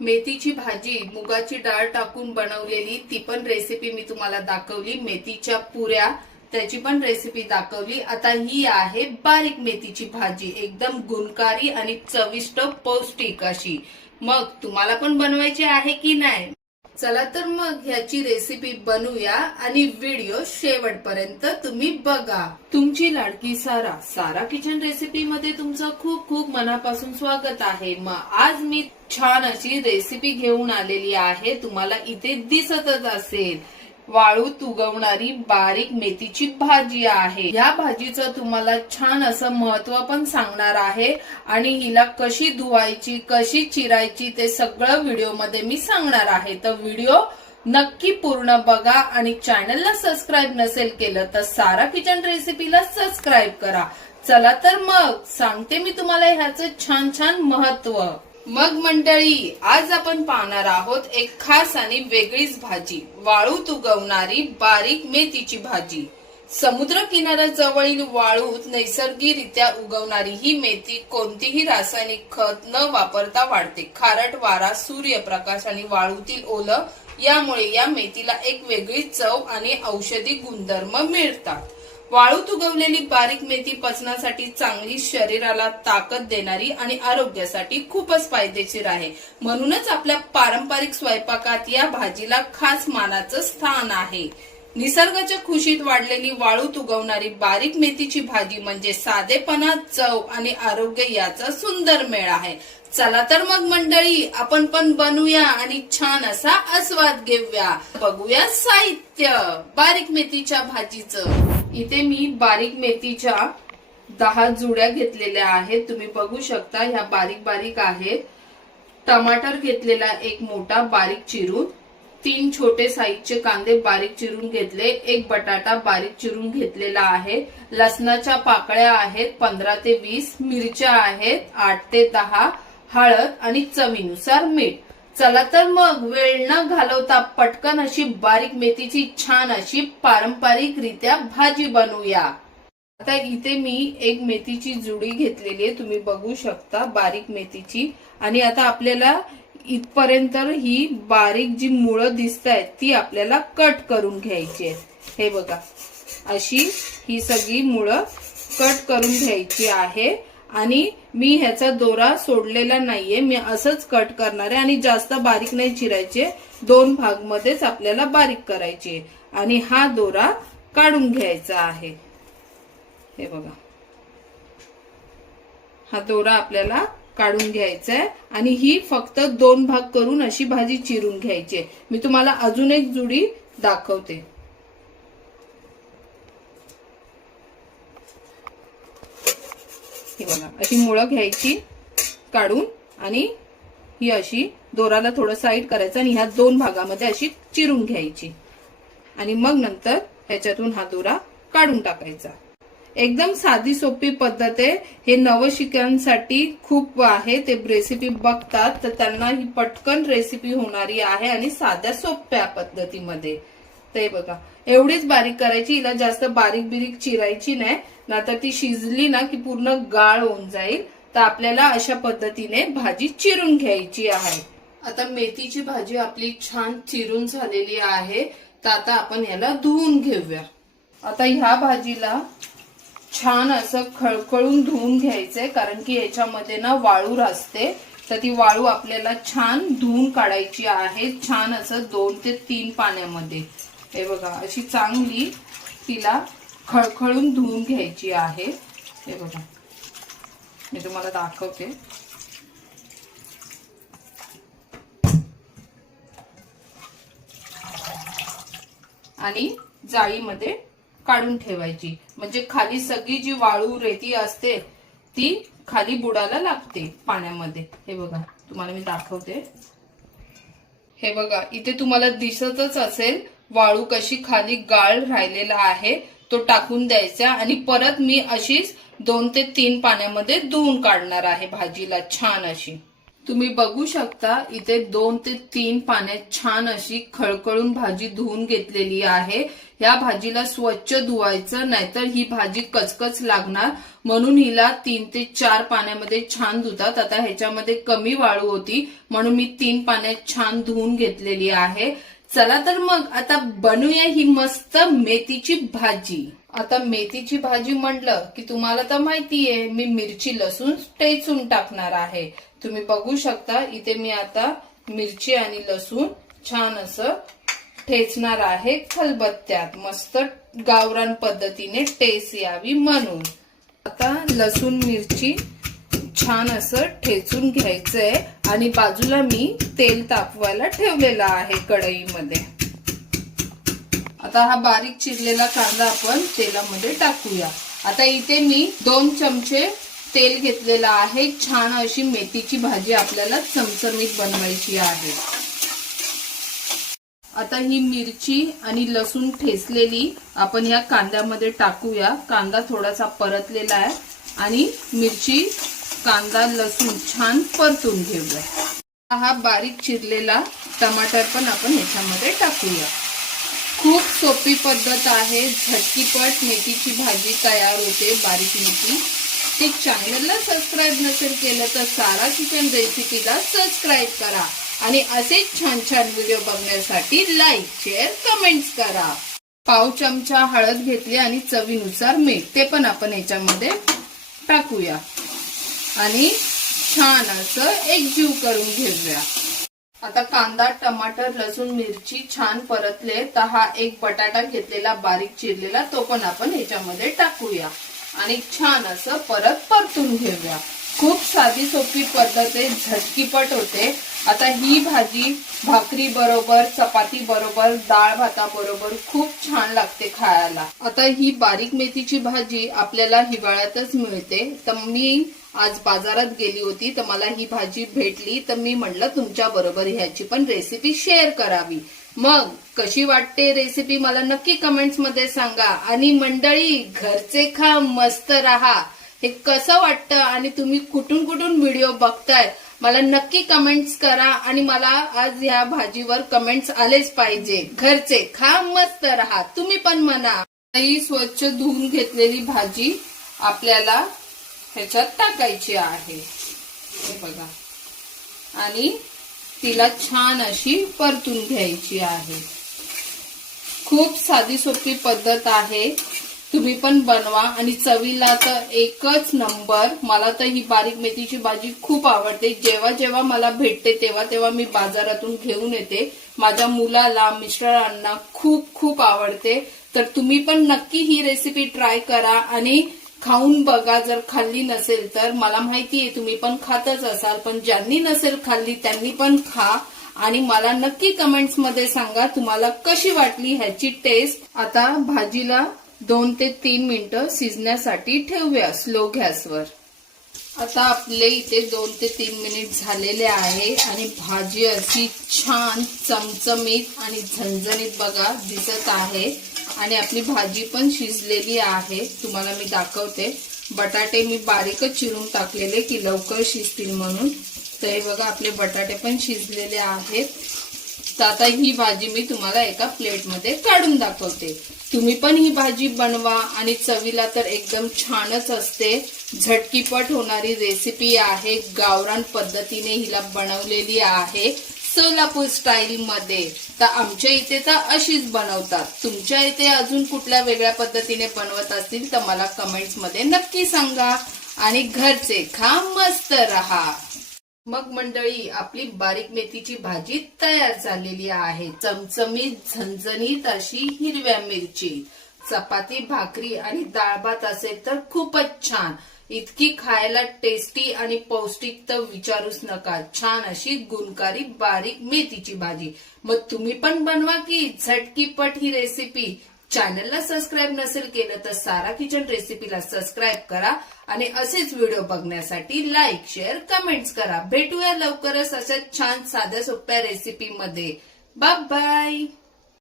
मेथीची भाजी मुगाची डाळ टाकून बनवलेली ती पण रेसिपी मी तुम्हाला दाखवली। मेथीच्या पुऱ्या त्याची पण रेसिपी दाखवली। आता ही आहे बारीक मेथीची भाजी, एकदम गुणकारी आणि चविष्ट पौष्टिक अशी। मग तुम्हाला पण बनवायची आहे की नाही? चला तर मग ह्याची रेसिपी बनवूया आणि व्हिडिओ शेवटपर्यंत तुम्ही बघा। तुमची लाडकी सारा किचन रेसिपी मध्ये तुमचं खूप खूप मनापासून स्वागत आहे। मग आज मी छान अशी रेसिपी घेऊन आलेली आहे। तुम्हाला इथे दिसतच असेल, वाळूत उगवणारी बारीक मेथीची भाजी आहे। या भाजीचं तुम्हाला छान असं महत्व पण सांगणार आहे आणि हिला कशी धुवायची, कशी चिरायची ते सगळं व्हिडिओ मध्ये मी सांगणार आहे। तर व्हिडिओ नक्की पूर्ण बघा आणि चॅनलला सबस्क्राईब नसेल केलं तर सारा किचन रेसिपीला सबस्क्राईब करा। चला तर मग सांगते मी तुम्हाला ह्याचं छान छान महत्व। मग मंडळी, आज आपण पाहणार आहोत एक खास आणि वेगळीच भाजी, वाळूत उगवणारी बारीक मेथीची भाजी। समुद्र किनाऱ्याजवळील वाळूत नैसर्गिकरित्या उगवणारी ही मेथी कोणतीही रासायनिक खत न वापरता वाढते। खारट वारा, सूर्यप्रकाश आणि वाळूतील ओलं यामुळे या मेथीला एक वेगळी चव आणि औषधी गुणधर्म मिळतात। वाळूत उगवलेली बारीक मेथी पचनासाठी चांगली, शरीराला ताकद देणारी आणि आरोग्यासाठी खूपच फायदेशीर आहे। म्हणूनच आपल्या पारंपरिक स्वयंपाकात या भाजीला खास मानाचं स्थान आहे। निसर्गाच्या खुशीत वाढलेली वाळूत उगवणारी बारीक मेथीची भाजी म्हणजे साधेपणा, चव आणि आरोग्य याचा सुंदर मेळ आहे। चला तर मग मंडळी, आपण पण बनवूया आणि छान असा आस्वाद घेऊया। बघूया साहित्य बारीक मेथीच्या भाजीचं। इथे मी बारीक मेथीच्या 10 जुड्या घेतलेल्या आहेत। तुम्ही बघू शकता ह्या बारीक बारीक आहेत। टमाटर घेतलेला एक मोठा बारीक चिरून, 3 छोटे साईजचे कांदे बारीक चिरून घेतले, एक बटाटा बारीक चिरून घेतलेला आहे। लसणाच्या पाकळ्या आहेत 15 ते 20, मिरच्या आहेत 8 ते 10, हळद आणि चवीनुसार मीठ। चला तर मग वेळ न घालवता पटकन अशी बारीक मेथीची छान अशी पारंपरिक रित्या भाजी बनवूया। आता इथे मी एक मेथीची जुडी घेतलेली आहे, तुम्ही बघू शकता बारीक मेथीची। आणि आता आपल्याला इथपर्यंत ही बारीक जी मुळं दिसतायत ती आपल्याला कट करून घ्यायची आहे। हे बघा, अशी ही सगळी मुळं कट करून घ्यायची आहे। आणि मी ह्याचा दोरा सोडलेला नाहीये, मी असंच कट करणार आहे आणि जास्त बारीक नाही चिरायचे, 2 भाग मध्येच आपल्याला बारीक करायचे। आणि हा दोरा काढून घ्यायचा आहे। हे बघा, हा दोरा आपल्याला काढून घ्यायचा आहे आणि ही फक्त 2 भाग करून अशी भाजी चिरून घ्यायची। मी तुम्हाला अजून एक जुडी दाखवते। ही बघा, अशी मुळं घ्यायची काढून आणि ही अशी दोराला थोडं साईड करायचं आणि ह्या 2 भागामध्ये अशी चिरून घ्यायची आणि मग नंतर ह्याच्यातून हा दोरा काढून टाकायचा। एकदम साधी सोपी पद्धत आहे। हे नवशिक्यांसाठी खूप आहे, ते रेसिपी बघतात तर त्यांना ही पटकन रेसिपी होणारी आहे आणि साध्या सोप्या पद्धतीमध्ये। ते बघा, एवढीच बारीक करायची, हिला जास्त बारीक बिरीक चिरायची नाही, नाहीतर ती शिजली ना की पूर्ण गाळ होऊन जाईल। तर आपल्याला अशा पद्धतीने भाजी चिरून घ्यायची आहे। आता मेथीची भाजी आपली छान चिरून झालेली आहे, तर आता आपण याला धुवून घेऊया। आता ह्या भाजीला छान असं खळखळून धुवून घ्यायचंय, कारण की याच्यामध्ये ना वाळू असते, तर ती वाळू आपल्याला छान धुवून काढायची आहे। छान असं 2 ते 3 पाण्यामध्ये। हे बघा, अशी चांगली तिला खळखळून धुवून घ्यायची आहे। हे बघा, मी तुम्हाला दाखवते। आणि जाळीमध्ये काढून ठेवायची, म्हणजे खाली सगळी जी वाळू रेती असते ती खाली बुडाला लागते पाण्यामध्ये। हे बघा, तुम्हाला मी दाखवते। हे बघा, इथे तुम्हाला दिसतच असेल वाळू कशी खाली गाळ राहिलेला आहे, तो टाकून द्यायचा आणि परत मी अशीच 2 ते 3 पाण्यामध्ये धुवून काढणार आहे भाजीला छान अशी। तुम्ही बघू शकता इथे 2 ते 3 पाण्यात छान अशी खळखळून भाजी धुवून घेतलेली आहे. या भाजीला स्वच्छ धुवायचं, नाहीतर ही भाजी कचकच लागणार, म्हणून हिला 3 ते 4 पाण्यामध्ये छान धुतात. आता ह्याच्यामध्ये कमी वाळू होती म्हणून मी 3 पाण्यात छान धुवून घेतलेली आहे. चला तर मग आता बनवूया ही मस्त मेथीची भाजी. आता मेथीची भाजी म्हटलं की तुम्हाला तर माहितीये मी मिरची लसूण टेचून टाकणार आहे. तुम्ही बघू शकता इथे मी आता मिरची आणि लसूण छान असं ठेचणार आहे खलबत्त्यात, मस्त गावरान पद्धतीने टेस्ट यावी म्हणून. आता लसूण मिरची छान असं ठेचून घ्यायचंय आणि बाजूला मी तेल तापवायला ठेवलेला आहे कढईमध्ये. आता हा बारीक चिरलेला कांदा आपण तेलामध्ये टाकूया. आता इथे मी 2 चमचे तेल घेतलेला आहे. छान अशी मेथीची भाजी आपल्याला चमचमीत बनवायची आहे. आता ही मिरची आणि लसूण ठेचलेली आपण या कांद्यामध्ये टाकूया. कांदा थोडासा परतलेला आहे आणि मिरची कांदा लसूण छान परतून घेऊया. हा बारीक चिरलेला टमाटर पण आपण ह्याच्यामध्ये टाकूया. खूप सोपी पद्धत आहे, झटकीपट मेथीची भाजी तयार होते. बारीक मेथी. ते चॅनलला सबस्क्राईब नसेल केलं तर सारा किचन रेसिपीला सबस्क्राईब करा आणि असेच छान छान व्हिडिओ बघण्यासाठी लाईक शेअर कमेंट्स करा. पाव चमचा हळद घेतली आणि चवीनुसार मीठ ते पण आपण याच्यामध्ये टाकूया आणि छान असं एकजीव करून घेऊया. आता कांदा टमाटर लसूण मिरची छान परतले तर हा एक बटाटा घेतलेला बारीक चिरलेला तो पण आपण ह्याच्यामध्ये टाकूया आणि छान असं परतून घेऊया. खूप साधी सोपी पद्धत आहे, झटकीपट होते. आता ही भाजी भाकरी बरोबर चपाती बरोबर डाळ भाता बरोबर खूप छान लागते खायला. आता ही बारीक मेथीची भाजी आपल्याला हिवाळ्यातच मिळते, तर मी आज बाजारात गेली होती तर मला ही भाजी भेटली, तर मी म्हटलं तुमच्या बरोबर ह्याची पण रेसिपी शेअर करावी. मग कशी वाटते रेसिपी मला नक्की कमेंट्स मध्ये सांगा. आणि मंडळी घरचे खा मस्त रहा हे कसं वाटतं आणि तुम्ही कुठून कुठून व्हिडिओ बघताय मला नक्की कमेंट्स करा. आणि मला आज ह्या भाजीवर कमेंट्स आलेच पाहिजे. घरचे खा मस्त रहा तुम्ही पण म्हणा. ही स्वच्छ धुवून घेतलेली भाजी आपल्याला ह्याच्यात टाकायची आहे. हे बघा आणि तिला छान अशी परतून घ्यायची आहे. खूप साधी सोपी पद्धत आहे, तुम्ही पण बनवा आणि चवीला तर एकच नंबर. मला तर ही बारीक मेथीची भाजी खूप आवडते. जेव्हा जेव्हा मला भेटते तेव्हा तेव्हा मी बाजारातून घेऊन येते. माझ्या मुलाला मिस्टरांना खूप खूप आवडते. तर तुम्ही पण नक्की ही रेसिपी ट्राय करा आणि खाऊन बघा. जर खाल्ली नसेल तर मला माहितीये तुम्ही पण खातच असाल, पण ज्यांनी नसेल खाल्ली त्यांनी पण खा आणि मला नक्की कमेंट्स मध्ये सांगा तुम्हाला कशी वाटली ह्याची टेस्ट. आता भाजीला 2 ते 3 मिनिटं शिजण्यासाठी ठेवूया स्लो गॅसवर. आता आपले इथे 2 ते 3 मिनिट झालेले आहे आणि भाजी अशी छान चमचमीत आणि झणझणीत बघा दिसत आहे आणि आपली भाजी पण शिजलेली आहे. तुम्हाला मी दाखवते. बटाटे मी बारीकच चिरून टाकलेले की लवकर शिजतील म्हणून. तर हे बघा आपले बटाटे पण शिजलेले आहेत. तर आता ही भाजी मी तुम्हाला एका प्लेटमध्ये काढून दाखवते. तुम्ही पण ही भाजी बनवा आणि चवीला तर एकदम छानच असते. झटकीपट होणारी रेसिपी आहे. गावरान पद्धतीने हिला बनवलेली आहे सोलापूर स्टाईल मध्ये. तर आमच्या इथे तर अशीच बनवतात. तुमच्या इथे अजून कुठल्या वेगळ्या पद्धतीने बनवत असतील तर मला कमेंट्स मध्ये नक्की सांगा. आणि घरचे खा मस्त रहा. मग मंडळी आपली बारीक मेथीची भाजी तयार झालेली आहे. चमचमीत झणझणीत अशी हिरव्या मिरची, चपाती भाकरी आणि डाळ भात असेल तर खूपच छान. इतकी खायला टेस्टी आणि पौष्टिक तर विचारूच नका. छान अशी गुणकारी बारीक मेथीची भाजी. मग तुम्ही पण बनवा की झटकीपट ही रेसिपी. चॅनलला सबस्क्राईब नसेल केलं तर सारा किचन रेसिपीला सबस्क्राईब करा आणि असेच व्हिडिओ बघण्यासाठी लाईक शेअर कमेंट्स करा. भेटूया लवकरच अशा छान साध्या सोप्या रेसिपी मध्ये. Bye bye.